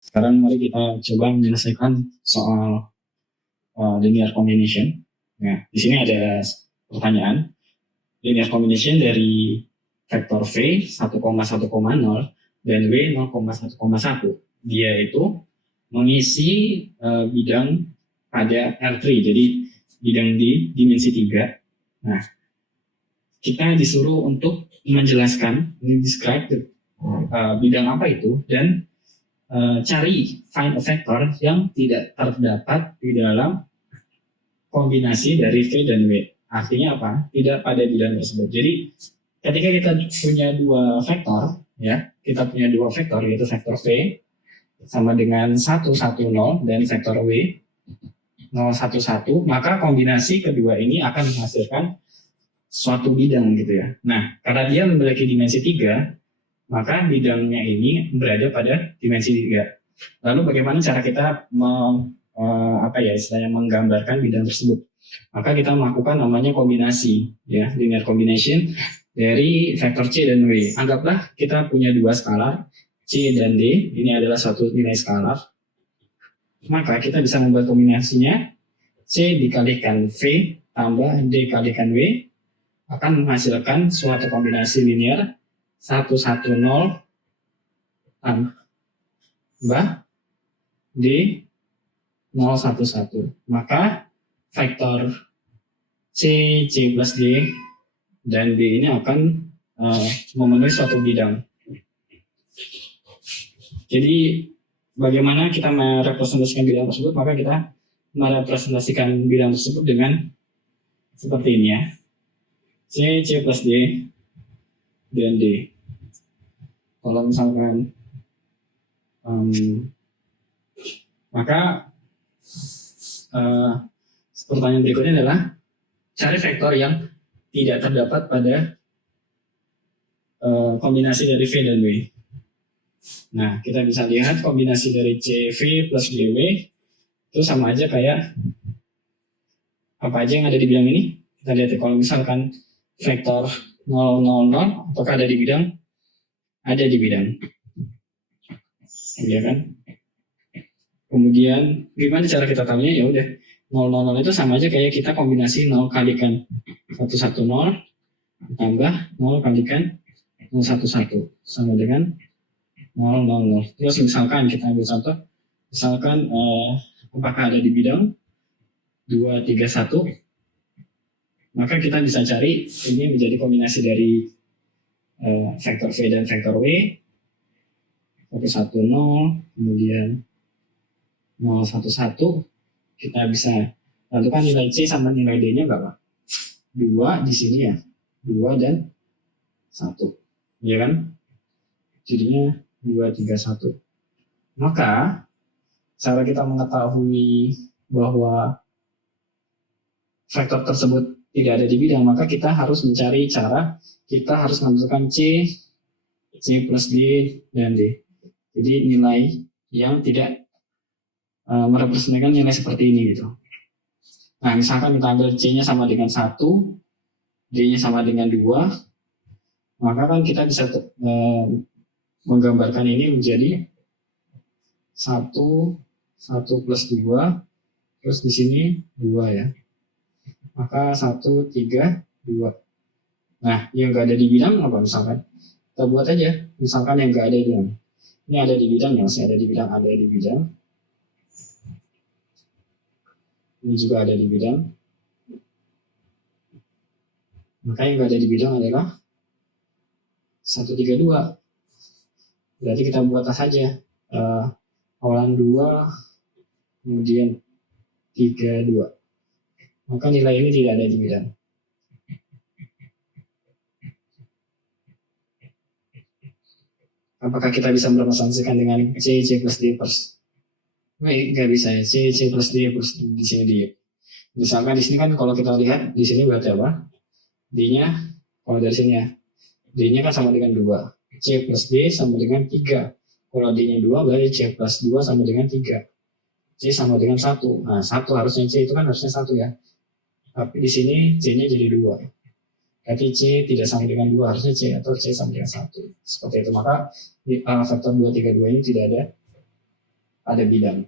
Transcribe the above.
Sekarang mari kita coba menyelesaikan soal linear combination. Nah, di sini ada pertanyaan. Linear combination dari vektor V 1,1,0 dan W 0,1,1. Dia itu mengisi bidang pada R3, jadi bidang di dimensi 3. Nah, kita disuruh untuk menjelaskan, describe bidang apa itu, dan cari find a vector yang tidak terdapat di dalam kombinasi dari V dan W. Artinya apa? Tidak pada bidang tersebut. Jadi ketika kita punya dua vektor, ya, kita punya dua vektor yaitu vektor V sama dengan 1, 1, 0 dan vektor W 0, 1, 1, maka kombinasi kedua ini akan menghasilkan suatu bidang gitu ya. Nah, karena dia memiliki dimensi 3, maka bidangnya ini berada pada dimensi 3. Lalu bagaimana cara kita istilahnya menggambarkan bidang tersebut? Maka kita melakukan namanya kombinasi, ya, linear combination dari vektor C dan W. Anggaplah kita punya dua skalar, C dan D, ini adalah suatu nilai skalar. Maka kita bisa membuat kombinasinya C dikalikan V tambah D kalikan W akan menghasilkan suatu kombinasi linear 1, 1, 0 tambah D 0, 1, 1. Maka vektor C, C plus D, dan D ini akan memenuhi suatu bidang. Jadi bagaimana kita merepresentasikan bidang tersebut? Maka kita merepresentasikan bidang tersebut dengan seperti ini ya. C, C plus D, dan D. Kalau misalkan maka pertanyaan berikutnya adalah cari vektor yang tidak terdapat pada kombinasi dari V dan W. Nah, kita bisa lihat kombinasi dari CV plus DW itu sama aja kayak apa aja yang ada di bidang ini. Kita lihat kalau misalkan vektor 0, 0, 0, apakah ada di bidang? Ada di bidang. Ya kan? Kemudian gimana cara kita tahunya? Ya udah, 0, 0, 0 itu sama aja kayak kita kombinasi 0 kalikan 1, 1, 0 tambah 0 kalikan 0, 1, 1 sama dengan 0, 0, 0. Terus misalkan kita ambil contoh, misalkan apakah ada di bidang 2, 3, 1, maka kita bisa cari ini menjadi kombinasi dari vektor V dan vektor W 1, 1, 0 kemudian 0, 1, 1. Kita bisa tentukan nilai C sama nilai D nya berapa? 2 di sini ya, 2 dan 1, ya kan? Jadinya 2, 3, 1. Maka cara kita mengetahui bahwa vektor tersebut tidak ada di bidang, maka kita harus mencari cara, kita harus menentukan C, C plus D, dan D. Jadi nilai yang tidak merepresentasikan nilai seperti ini gitu. Nah, misalkan kita ambil C-nya sama dengan 1, D-nya sama dengan 2, maka kan kita bisa menggambarkan ini menjadi 1, 1 plus 2, terus di sini 2 ya. Maka 1, 3, 2. Nah, yang nggak ada di bidang apa misalkan? Kita buat aja. Misalkan yang nggak ada di bidang. Ini ada di bidang, yang masih ada di bidang, ada di bidang. Ini juga ada di bidang. Maka yang nggak ada di bidang adalah 1, 3, 2. Berarti kita buat saja. Awalan 2, kemudian 3, 2. Maka nilai ini tidak ada di bidang. Apakah kita bisa merepresentasikan dengan C, C plus D plus? Nggak bisa ya, C, C plus D plus di sini D. Misalkan di sini kan kalau kita lihat di sini berarti apa? D-nya, kalau dari sini ya, D-nya kan sama dengan 2. C plus D sama dengan 3. Kalau D-nya 2 berarti C plus 2 sama dengan 3. C sama dengan 1. Nah, 1 harusnya C itu kan harusnya 1 ya. Tapi di sini C-nya jadi 2. Berarti C tidak sama dengan 2, harusnya C atau C sama dengan 1. Seperti itu. Maka faktor 2, 3, 2 ini tidak ada pada bidang.